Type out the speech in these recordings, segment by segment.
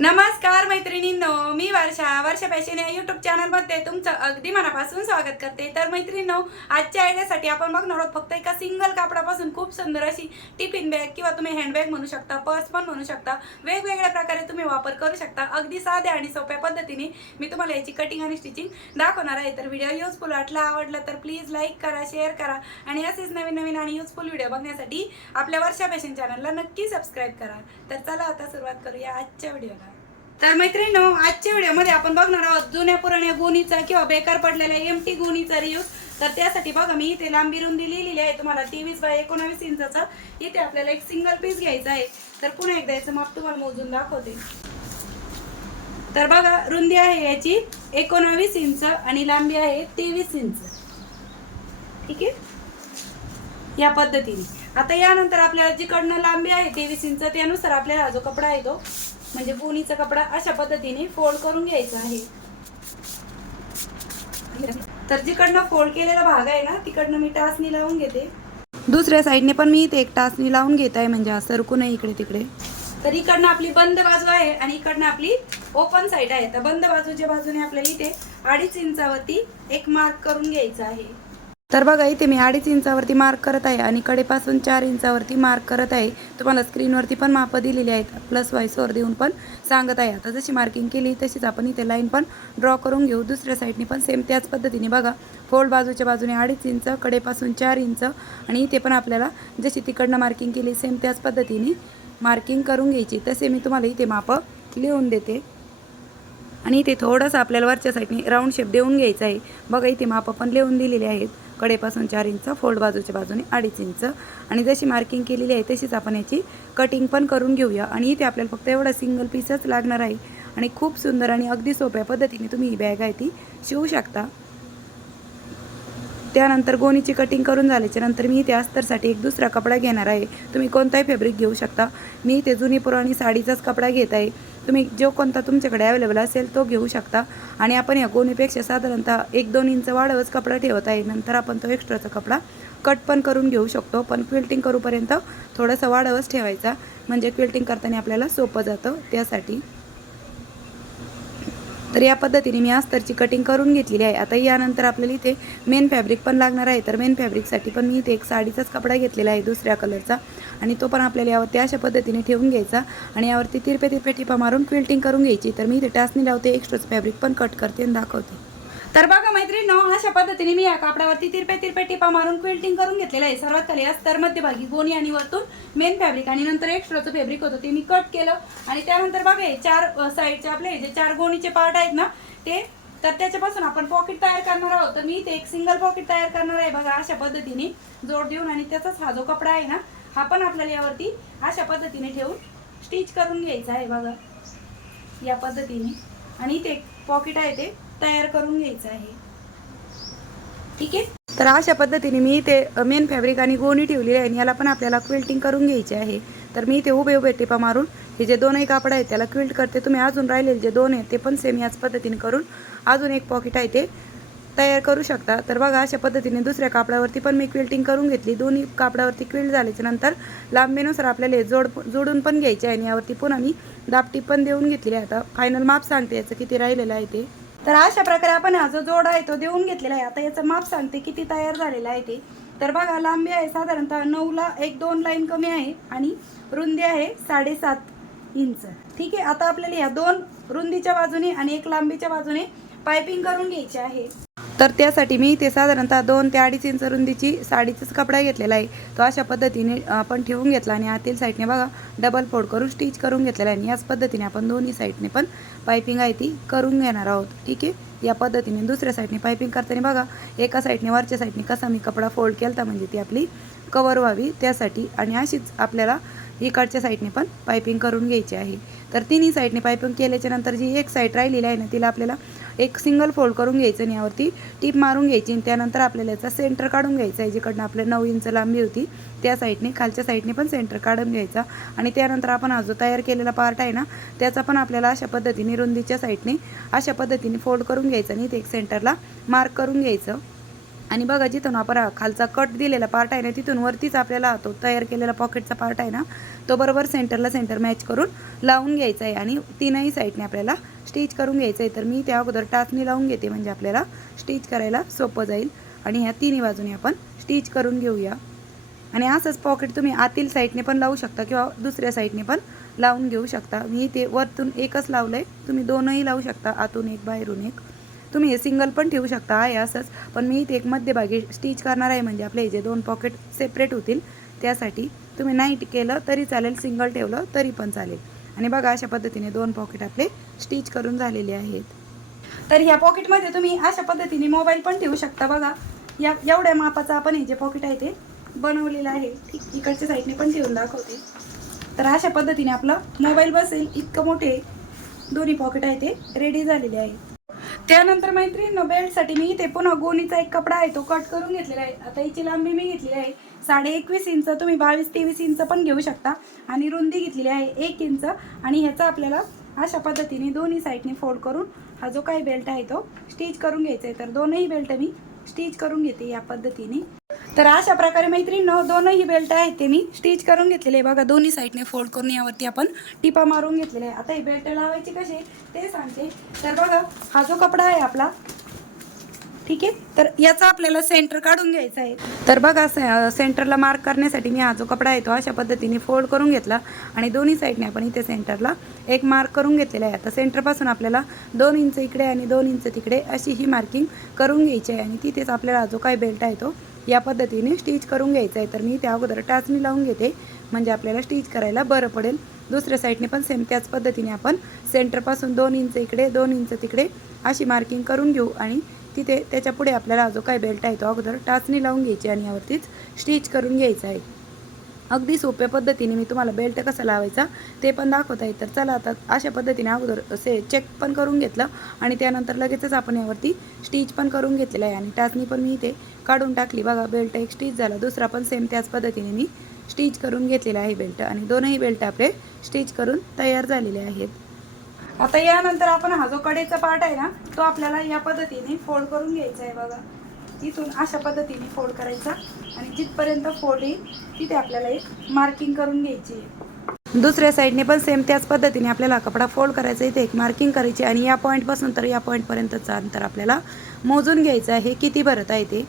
नमस्कार मैत्रिणींनो मी वर्षा. वर्षा पॅशन या युट्यूब चॅनलमध्ये तुमचं अगदी मनापासून स्वागत करते. तर मैत्रिणींनो आजच्या आयडियासाठी आपण बघणार आहोत फक्त एका सिंगल कापडापासून खूप सुंदर अशी टिफिन बॅग किंवा तुम्ही हँडबॅग म्हणू शकता पर्स पण म्हणू शकता. वेगवेगळ्या प्रकारे तुम्ही वापर करू शकता. अगदी साध्या आणि सोप्या पद्धतीने मी तुम्हाला याची कटिंग आणि स्टिचिंग दाखवणार आहे. तर व्हिडिओ युजफुल वाटला आवडला तर प्लीज लाईक करा शेअर करा. आणि असेच नवीन नवीन आणि युजफुल व्हिडिओ बघण्यासाठी आपल्या वर्षा फॅशन चॅनलला नक्की सबस्क्राईब करा. तर चला आता सुरुवात करूया आजच्या व्हिडिओला तर मैत्रिणी आजच्या व्हिडिओमध्ये आपण बघणार आहोत जुन्या पुराण्या गोणीचा किंवा बेकार पडलेल्या एम टी गोणीचा रियूज तर त्यासाठी बघा मी इथे लांबी रुंदी लिहिलेली आहे. तुम्हाला तेवीस बाय एकोणावीस इंचाचा इथे आपल्याला एक सिंगल पीस घ्यायचा आहे. तर पुन्हा एकदा याचं माप तुम्हाला मोजून दाखवते. तर बघा रुंदी आहे याची एकोणावीस इंच आणि लांबी आहे तेवीस इंच. ठीक आहे? या पद्धतीने. आता यानंतर आपल्याला जिकडनं लांबी आहे तेवीस इंच त्यानुसार आपल्याला हा जो कपडा आहे तो म्हणजे गोणीचा कपडा अशा पद्धतीने फोल्ड करून घ्यायचा आहे. तर जिकडनं फोल्ड केलेला भाग आहे ना तिकडनं मी टाचणी लावून घेते. दुसऱ्या साईडने पण मी इथे एक टाचणी लावून घेत आहे म्हणजे असं सरकू नये इकडे तिकडे. तर इकडनं आपली बंद बाजू आहे आणि इकडनं आपली ओपन साईड आहे. तर बंद बाजूच्या बाजूने आपल्याला इथे अडीच इंचावरती एक मार्क करून घ्यायचा आहे. तर बघा इथे मी अडीच इंचावरती मार्क करत आहे आणि कडेपासून चार इंचावरती मार्क करत आहे. तुम्हाला स्क्रीनवरती पण मापं दिलेली आहेत. प्लस वाईसवर देऊन पण सांगत आहे. आता जशी मार्किंग केली तशीच आपण इथे लाईन पण ड्रॉ करून घेऊ. दुसऱ्या साईडने पण सेम त्याच पद्धतीने बघा. फोल्ड बाजूच्या बाजूने अडीच इंच कडेपासून चार इंच आणि इथे पण आपल्याला जशी तिकडनं मार्किंग केली सेम त्याच पद्धतीने मार्किंग करून घ्यायची. तसे मी तुम्हाला इथे मापं लिहून देते. आणि इथे थोडंसं आपल्याला वरच्या साईडने राऊंड शेप देऊन घ्यायचं आहे. बघा इथे मापं पण लिहून दिलेली आहेत. कडेपासून चार इंच फोल्ड बाजूच्या बाजूने अडीच इंच. आणि जशी मार्किंग केलेली आहे तशीच आपण याची कटिंग पण करून घेऊया. आणि इथे आपल्याला फक्त एवढा सिंगल पीसच लागणार आहे. आणि खूप सुंदर आणि अगदी सोप्या पद्धतीने तुम्ही ही बॅग आहे ती शिवू शकता. त्यानंतर गोणीची कटिंग करून झाल्याच्यानंतर मी इथे अस्तरसाठी एक दुसरा कपडा घेणार आहे. तुम्ही कोणताही फॅब्रिक घेऊ शकता. मी इथे जुनी पुराणी साडीचाच कपडा घेत आहे. तुम्ही जो कोणता तुमच्याकडे अवेलेबल असेल तो घेऊ शकता. आणि आपण या गोणीपेक्षा साधारणतः एक दोन इंच वाढवच कपडा ठेवत आहे. नंतर आपण तो एक्स्ट्राचा कपडा कट पण करून घेऊ शकतो. पण क्विल्टिंग करूपर्यंत थोडंसं वाढवच ठेवायचा. म्हणजे क्विल्टिंग करताना आपल्याला सोपं जातं त्यासाठी. तर या पद्धतीने मी अस्तरची कटिंग करून घेतलेली आहे. आता यानंतर आपल्याला इथे मेन फॅब्रिक पण लागणार आहे. तर मेन फॅब्रिकसाठी पण मी इथे एक साडीचाच कपडा घेतलेला आहे दुसऱ्या कलरचा आणि तो पण आपल्याला यावरती अशा पद्धतीने ठेवून घ्यायचा. आणि यावरती तिरपे तिरपे टिपा मारून क्विल्टिंग करून घ्यायची. तर मी इथे टाचणी लावते एक्स्ट्रोच फॅब्रिक पण कट करते आणि दाखवते. तर बघा मैत्रिणींनो अशा पद्धतीने मी या कापडावरती तिरपे तिरपे टिपा मारून क्विल्टिंग करून घेतलेलं आहे. सर्वात खाली अस्तर मध्यभागी गोणी आणि वरतून मेन फॅब्रिक आणि नंतर एक्स्ट्राचं फॅब्रिक होतं ते मी कट केलं. आणि त्यानंतर बघा हे चार साईडचे आपले जे चार गोणीचे पार्ट आहेत ना ते तर त्याच्यापासून आपण पॉकेट तयार करणार आहोत. तर मी इथे एक सिंगल पॉकेट तयार करणार आहे बघा अशा पद्धतीने. जोड देऊन आणि त्याचाच हा जो कपडा आहे ना हा पण आपल्याला यावरती अशा पद्धतीने ठेवून स्टिच करून घ्यायचा आहे बघा. या पद्धतीने. आणि इथे एक पॉकेट आहे ते. तयार करून घ्यायचं आहे. ठीक आहे? तर अशा पद्धतीने मी इथे मेन फॅब्रिक आणि गोणी ठेवलेली आहे आणि याला पण आपल्याला क्विल्टिंग करून घ्यायची आहे. तर मी इथे उभे उभे टिपा मारून हे जे दोनही कापड आहेत त्याला क्विल्ट करते. तुम्ही अजून राहिलेले जे दोन आहेत ते पण सेम याच पद्धतीने करून अजून एक पॉकेट आहे ते तयार करू शकता. तर बघा अशा पद्धतीने दुसऱ्या कापडावरती पण मी क्विल्टिंग करून घेतली. दोन्ही कापडावरती क्विल्ट झाल्याच्यानंतर लांबीनुसार आपल्याला हे जोड जोडून पण घ्यायचे आहे. आणि यावरती पुन्हा मी दापटी पण देऊन घेतली आहे. आता फायनल माप सांगते याचं किती राहिलेलं आहे ते. तर अशा प्रकारे आपण हा जो जोड आहे तो देऊन घेतलेला आहे. आता याचं माप सांगते किती तयार झालेलं आहे ते. तर बघा लांबी आहे साधारणतः नऊला एक दोन लाईन कमी आहे आणि रुंदी आहे साडेसात इंच. ठीक आहे आता आपल्याला या दोन रुंदीच्या बाजूने आणि एक लांबीच्या बाजूने पायपिंग करून घ्यायची आहे. तर त्यासाठी मी इथे साधारणतः दोन ते अडीच इंच रुंदीची साडीचाच कपडा घेतलेला आहे. तो अशा पद्धतीने आपण ठेवून घेतला आणि आतील साईडने बघा डबल फोड करून स्टिच करून घेतलेला आहे. आणि याच पद्धतीने आपण दोन्ही साईडने पण पायपिंग आहे ती करून घेणार आहोत. ठीक आहे? या पद्धतीने दुसऱ्या साईडने पायपिंग करताना बघा एका साईडने वरच्या साईडने कसा मी कपडा फोल्ड केला म्हणजे ती आपली कवर व्हावी त्यासाठी. आणि अशीच आपल्याला इकडच्या साईडने पण पायपिंग करून घ्यायची आहे. तर तिन्ही साईडने पायपिंग केल्याच्यानंतर जी एक साईड राहिलेली आहे ना तिला आपल्याला एक सिंगल फोल्ड करून घ्यायचं आणि यावरती टीप मारून घ्यायची आणि त्यानंतर आपल्याला याचा सेंटर काढून घ्यायचा आहे जिकडनं आपल्या नऊ इंच लांबी होती त्या साईडने खालच्या साईडने पण सेंटर काढून घ्यायचा. आणि त्यानंतर आपण हा जो तयार केलेला पार्ट आहे ना त्याचा पण आपल्याला अशा पद्धतीने रुंदीच्या साईडने अशा पद्धतीने फोल्ड करून घ्यायचं आणि ते एक सेंटरला मार्क करून घ्यायचं. आणि बघा जिथून आपण खालचा कट दिलेला पार्ट आहे ना तिथून वरतीच आपल्याला तो तयार केलेला पॉकेटचा पार्ट आहे ना तो बरोबर सेंटरला सेंटर मॅच करून लावून घ्यायचा आहे. आणि तीनही साईडने आपल्याला स्टिच करून घ्यायचं आहे. तर मी त्या अगोदर टाचणी लावून घेते म्हणजे आपल्याला स्टिच करायला सोपं जाईल. आणि ह्या तिन्ही बाजूने आपण स्टिच करून घेऊया. आणि असंच पॉकेट तुम्ही आतील साईडने पण लावू शकता किंवा दुसऱ्या साईडने पण लावून घेऊ शकता. मी ते वरतून एकच लावलं आहे तुम्ही दोनही लावू शकता आतून एक बाहेरून एक. तुम्ही हे सिंगल पण ठेवू शकता आहे असंच. पण मी इथे एक मध्यभागी स्टिच करणार आहे म्हणजे आपले हे जे दोन पॉकेट सेपरेट होतील त्यासाठी तुम्ही नाही केलं तरी चालेल सिंगल ठेवलं तरी पण चालेल. आणि बघा अशा पद्धतीने दोन पॉकेट आपले स्टिच करून झालेले आहेत. तर ह्या पॉकेटमध्ये तुम्ही अशा पद्धतीने मोबाईल पण ठेवू शकता बघा. या एवढ्या मापाचं आपण हे जे पॉकेट आहे ते बनवलेलं आहे ठीक इकडच्या साईडने पण ठेवून दाखवते. तर अशा पद्धतीने आपलं मोबाईल बसेल. इतकं मोठे दोन्ही पॉकेट आहे ते रेडी झालेले आहे त्यानंतर मैत्रीण बेल्टसाठी मी इथे पुन्हा गोणीचा एक कपडा आहे तो कट करून घेतलेला आहे. आता हिची लांबी मी घेतलेली आहे. साडे एकवीस इंच तुम्ही बावीस तेवीस इंच पण घेऊ शकता. आणि रुंदी घेतलेली आहे एक इंच. आणि ह्याचा आपल्याला अशा पद्धतीने दोन्ही साईडने फोल्ड करून हा जो काही बेल्ट आहे तो स्टिच करून घ्यायचा आहे. तर दोनही बेल्ट मी स्टिच करून घेते या पद्धतीने. तर अशा प्रकारे मैत्रिणींनो दोनही बेल्ट आहेत ते मी स्टिच करून घेतलेले आहे. बघा दोन्ही साईडने फोल्ड करून यावरती आपण टिपा मारून घेतलेले आहे आता ही बेल्ट लावायची कसे ते सांगते. तर बघा हा जो कपडा आहे आपला ठीक आहे? तर याचा आपल्याला सेंटर काढून घ्यायचा आहे. तर बघा सेंटरला मार्क करण्यासाठी मी हा जो कपडा आहे तो अशा पद्धतीने फोल्ड करून घेतला आणि दोन्ही साईडने आपण इथे सेंटरला एक मार्क करून घेतलेला आहे. आता सेंटरपासून आपल्याला दोन इंच इकडे आणि दोन इंच तिकडे अशी ही मार्किंग करून घ्यायची आहे आणि तिथेच आपल्याला जो काही बेल्ट आहे तो या पद्धतीने स्टिच करून घ्यायचं आहे. तर मी त्या अगोदर टाचणी लावून घेते. म्हणजे आपल्याला स्टिच करायला बरं पडेल. दुसऱ्या साईडने पण सेम त्याच पद्धतीने आपण सेंटरपासून दोन इंच इकडे दोन इंच तिकडे अशी मार्किंग करून घेऊ. आणि तिथे त्याच्या पुढे आपल्याला जो काय बेल्ट आहे तो अगोदर टाचणी लावून घ्यायची आणि यावरतीच स्टिच करून घ्यायचा आहे. अगदी सोप्या पद्धतीने मी तुम्हाला बेल्ट कसा लावायचा ते पण दाखवता येईल तर चला आता अशा पद्धतीने अगोदर से चेक पण करून घेतलं आणि त्यानंतर लगेचच आपण यावरती स्टिच पण करून घेतलेलं आहे. आणि टाचणी पण मी इथे काढून टाकली. बघा बेल्ट एक स्टिच झाला. दुसरा पण सेम त्याच पद्धतीने मी स्टिच करून घेतलेला आहे बेल्ट आणि दोनही बेल्ट आपले स्टिच करून तयार झालेले आहेत. आता यानंतर आपण हा जो कडेचा पार्ट आहे ना तो आपल्याला या पद्धतीने फोल्ड करून घ्यायचा आहे. बघा. इथून अशा पद्धतीने फोल्ड करायचा. आणि जिथपर्यंत फोल्ड येईल तिथे आपल्याला एक मार्किंग करून घ्यायची दुसऱ्या साईडने पण सेम त्याच पद्धतीने आपल्याला कपडा फोल्ड करायचा इथे एक मार्किंग करायची आणि या पॉईंटपासून तर या पॉईंटपर्यंतचं अंतर आपल्याला मोजून घ्यायचं आहे. किती भरत आहे ते?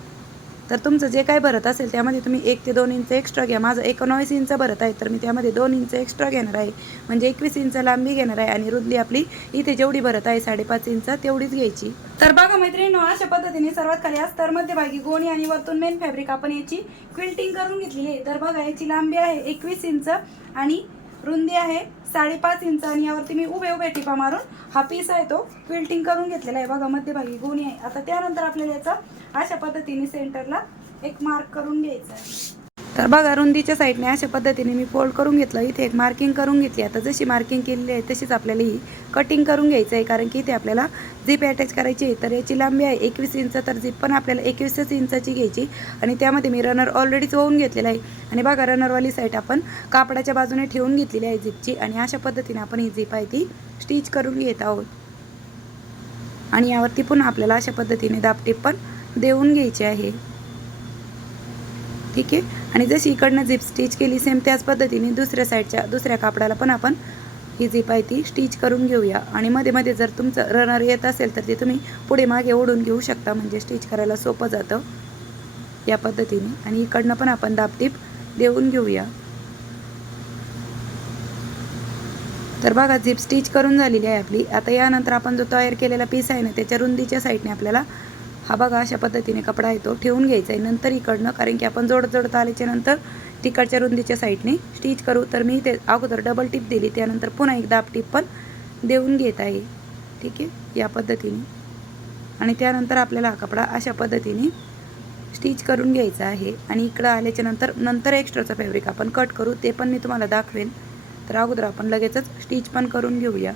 तर तुमचं जे काय भरत असेल त्यामध्ये तुम्ही एक ते दोन इंच एक्स्ट्रा घ्या. माझं एकोणावीस इंच भरत आहे तर मी त्यामध्ये दोन इंच एक्स्ट्रा घेणार आहे. म्हणजे एकवीस इंच लांबी घेणार आहे आणि रुदली आपली इथे जेवढी भरत आहे साडेपाच इंच तेवढीच घ्यायची. तर बघा मैत्रिणी अशा पद्धतीने सर्वात खाली अस्तर मध्यभागी गोणी आणि वरतून मेन फॅब्रिक आपण याची क्विल्टिंग करून घेतलेली आहे. तर बघा याची लांबी आहे एकवीस इंच आणि रुंदी आहे साडेपाच इंच आणि यावरती मी उभे उभे टिपा मारून हा पीस आहे तो क्विल्टिंग करून घेतलेला आहे. बघा मध्यभागी गोणी आहे. आता त्यानंतर आपल्याला याचा अशा पद्धतीने सेंटरला एक मार्क करून घ्यायचा आहे. तर बघा रुंदीच्या साईडने अशा पद्धतीने मी फोल्ड करून घेतलं. इथे एक मार्किंग करून घेतली. आता जशी मार्किंग केलेली आहे तशीच आपल्याला ही कटिंग करून घ्यायचं आहे. कारण की इथे आपल्याला झीप अटॅच करायची आहे. तर याची लांबी आहे एकवीस इंच. तर झीप पण आपल्याला एकवीसच इंचाची घ्यायची. आणि त्यामध्ये मी रनर ऑलरेडीच होऊन घेतलेला आहे. आणि बघा रनरवाली साईड आपण कापडाच्या बाजूने ठेवून घेतलेली आहे झीपची. आणि अशा पद्धतीने आपण ही झीप आहे ती स्टिच करून घेत आहोत. आणि यावरती पुन्हा आपल्याला अशा पद्धतीने दापटीप पण देऊन घ्यायची आहे. ठीक आहे? आणि जशी इकडनं झिप स्टिच केली सेम त्याच पद्धतीने दुसऱ्या साईडच्या दुसऱ्या कापडाला पण आपण ही झिप आहे ती स्टिच करून घेऊया. आणि मध्ये मध्ये जर तुमचं रनर येत असेल तर ते तुम्ही पुढे मागे ओढून घेऊ शकता. म्हणजे स्टिच करायला सोपं जातं या पद्धतीने. आणि इकडनं पण आपण दाबटीप देऊन घेऊया. तर बघा झिप स्टिच करून झालेली आहे आपली. आता यानंतर आपण जो तयार केलेला पीस आहे ना त्याच्या रुंदीच्या साईडने आपल्याला हा बघा अशा पद्धतीने कपडा आहे तो ठेवून घ्यायचा आहे नंतर इकडनं कारण की आपण जोडत जोडत आल्याच्यानंतर तिकडच्या रुंदीच्या साईडने स्टिच करू. तर मी ते अगोदर डबल टिप दिली त्यानंतर पुन्हा एक दाब टिप पण देऊन घेत आहे. ठीक आहे? या पद्धतीने. आणि त्यानंतर आपल्याला हा कपडा अशा पद्धतीने स्टिच करून घ्यायचा आहे. आणि इकडं आल्याच्यानंतर नंतर एक्स्ट्राचं फॅब्रिक आपण कट करू ते पण मी तुम्हाला दाखवेन. तर अगोदर आपण लगेचच स्टिच पण करून घेऊया.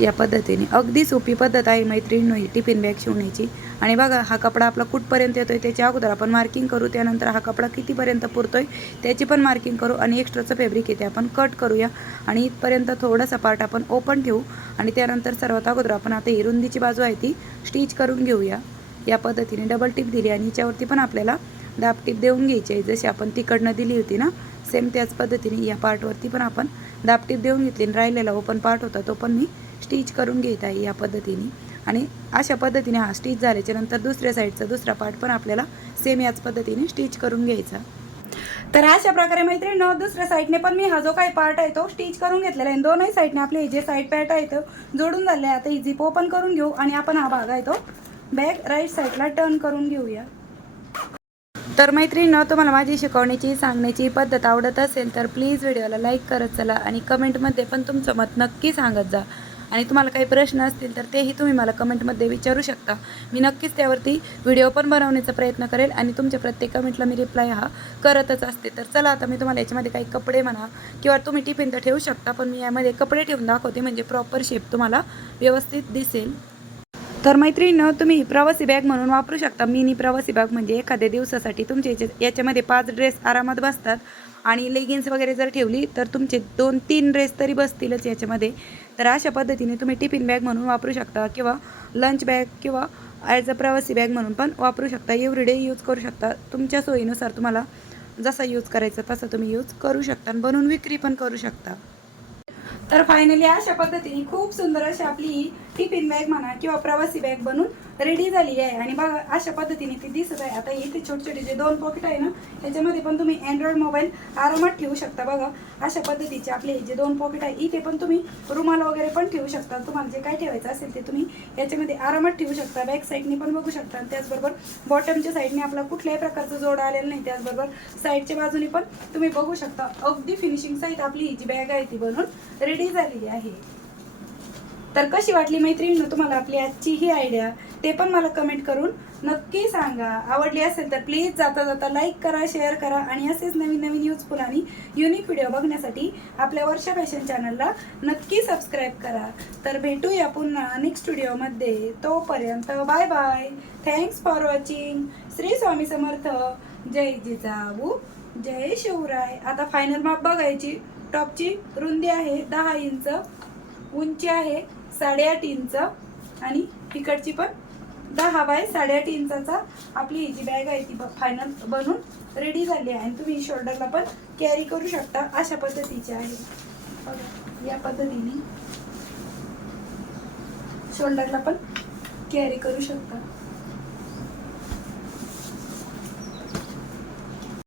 या पद्धतीने. अगदी सोपी पद्धत आहे मैत्रिणी ही टिफिन बॅग शिवण्याची. आणि बघा हा कपडा आपला कुठपर्यंत येतो आहे त्याच्या अगोदर आपण मार्किंग करू त्यानंतर हा कपडा कितीपर्यंत पुरतो आहे त्याची पण मार्किंग करू आणि एक्स्ट्राचं फॅब्रिक येते आपण कट करूया. आणि इथपर्यंत थोडासा पार्ट आपण ओपन ठेवू आणि त्यानंतर सर्वात अगोदर आपण आता ही रुंदीची बाजू आहे ती स्टिच करून घेऊया. या पद्धतीने डबल टिप दिली आणि याच्यावरती पण आपल्याला दाब टिप देऊन घ्यायची आहे. जशी आपण तिकडनं दिली होती ना सेम त्याच पद्धतीने या पार्टवरती पण आपण दाब टिप देऊन घेतली आणि राहिलेला ओपन पार्ट होता तो पण मी स्टिच करून घेत आहे या पद्धतीने. आणि अशा पद्धतीने हा स्टिच झाल्याच्यानंतर दुसऱ्या साईडचा दुसरा पार्ट पण आपल्याला सेम याच पद्धतीने स्टिच करून घ्यायचा. तर अशा प्रकारे मैत्रिणी दुसऱ्या साईडने पण मी हा जो काही पार्ट आहे तो स्टिच करून घेतलेला आहे. दोनही साईडने आपले जे साईड पॅट आहे तो जोडून झाले आता इझी ओपन करून घेऊ आणि आपण हा भाग आहे तो बॅक राईट साईडला टर्न करून घेऊया. तर मैत्रिणीनं तुम्हाला माझी शिकवण्याची सांगण्याची पद्धत आवडत असेल तर प्लीज व्हिडिओला लाईक करत चला आणि कमेंटमध्ये पण तुमचं मत नक्की सांगत जा. आणि तुम्हाला काही प्रश्न असतील तर तेही तुम्ही मला कमेंटमध्ये विचारू शकता. मी नक्कीच त्यावरती व्हिडिओ पण बनवण्याचा प्रयत्न करेल आणि तुमच्या प्रत्येक कमेंटला मी रिप्लाय हा करतच असते. तर चला आता मी तुम्हाला याच्यामध्ये काही कपडे म्हणा किंवा तुम्ही टिफिन तर ठेवू शकता पण मी यामध्ये कपडे ठेवून दाखवते. म्हणजे प्रॉपर शेप तुम्हाला व्यवस्थित दिसेल. तर मैत्रिणीनं तुम्ही प्रवासी बॅग म्हणून वापरू शकता. मिनी प्रवासी बॅग म्हणजे एखाद्या दिवसासाठी तुमच्या याच्या याच्यामध्ये पाच ड्रेस आरामात बसतात आणि लेगिन्स वगैरे जर ठेवली तर तुमचे दोन तीन ड्रेस तरी बसतीलच याच्यामध्ये. तर अशा पद्धतीने तुम्ही टिफिन बॅग म्हणून वापरू शकता किंवा लंच बॅग किंवा ॲज अ प्रवासी बॅग म्हणून पण वापरू शकता. एव्हरीडे यूज करू शकता. तुमच्या सोयीनुसार तुम्हाला जसा यूज करायचा तसा तुम्ही यूज करू शकता आणि बनवून विक्री पण करू शकता. तर फायनली अशा पद्धतीने खूप सुंदर अशी आपली टिफिन बॅग म्हणा किंवा प्रवासी बॅग बनून रेडी झालेली आहे. आणि बघा अशा पद्धतीने ती दिसत आहे. आता इथे छोटे छोटे जे दोन पॉकेट आहे ना त्याच्यामध्ये पण तुम्ही अँड्रॉइड मोबाईल आरामात ठेवू शकता. बघा अशा पद्धतीचे आपले हे जे दोन पॉकेट आहे इथे पण तुम्ही रुमाल वगैरे पण ठेवू शकता. तुम्हाला जे काय ठेवायचं असेल ते तुम्ही याच्यामध्ये आरामात ठेवू शकता. बॅक साईडने पण बघू शकता. आणि त्याचबरोबर बॉटमच्या साईडने आपला कुठल्याही प्रकारचं जोड आलेलं नाही. त्याचबरोबर साईडच्या बाजूने पण तुम्ही बघू शकता. अगदी फिनिशिंग साईड आपली ही जी बॅग आहे ती बनून रेडी झालेली आहे. तर कशी वाटली मैत्रिणीनं तुम्हाला आपली आजची ही आयडिया ते पण मला कमेंट करून नक्की सांगा. आवडली असेल तर प्लीज जाता जाता लाईक करा शेअर करा आणि असेच नवीन नवीन युजफुल आणि युनिक व्हिडिओ बघण्यासाठी आपल्या वर्षा फॅशन चॅनलला नक्की सबस्क्राईब करा. तर भेटूया पुन्हा नेक्स्ट व्हिडिओमध्ये तोपर्यंत bye bye thanks for watching Shri Swami Samarth. जय जिजाऊ. जय शिवराय. आता फायनल माप बघायची. टॉपची रुंदी आहे. दहा इंच उंची आहे. साडेआठ इंच आणि तिकडची पण दहा बाय साडेआठ इंचाचा आपली ही जी बॅग आहे ती फायनल बनून रेडी झाली आहे. आणि तुम्ही शोल्डरला पण कॅरी करू शकता अशा पद्धतीची आहे. बघा, या पद्धतीने शोल्डरला पण कॅरी करू शकता.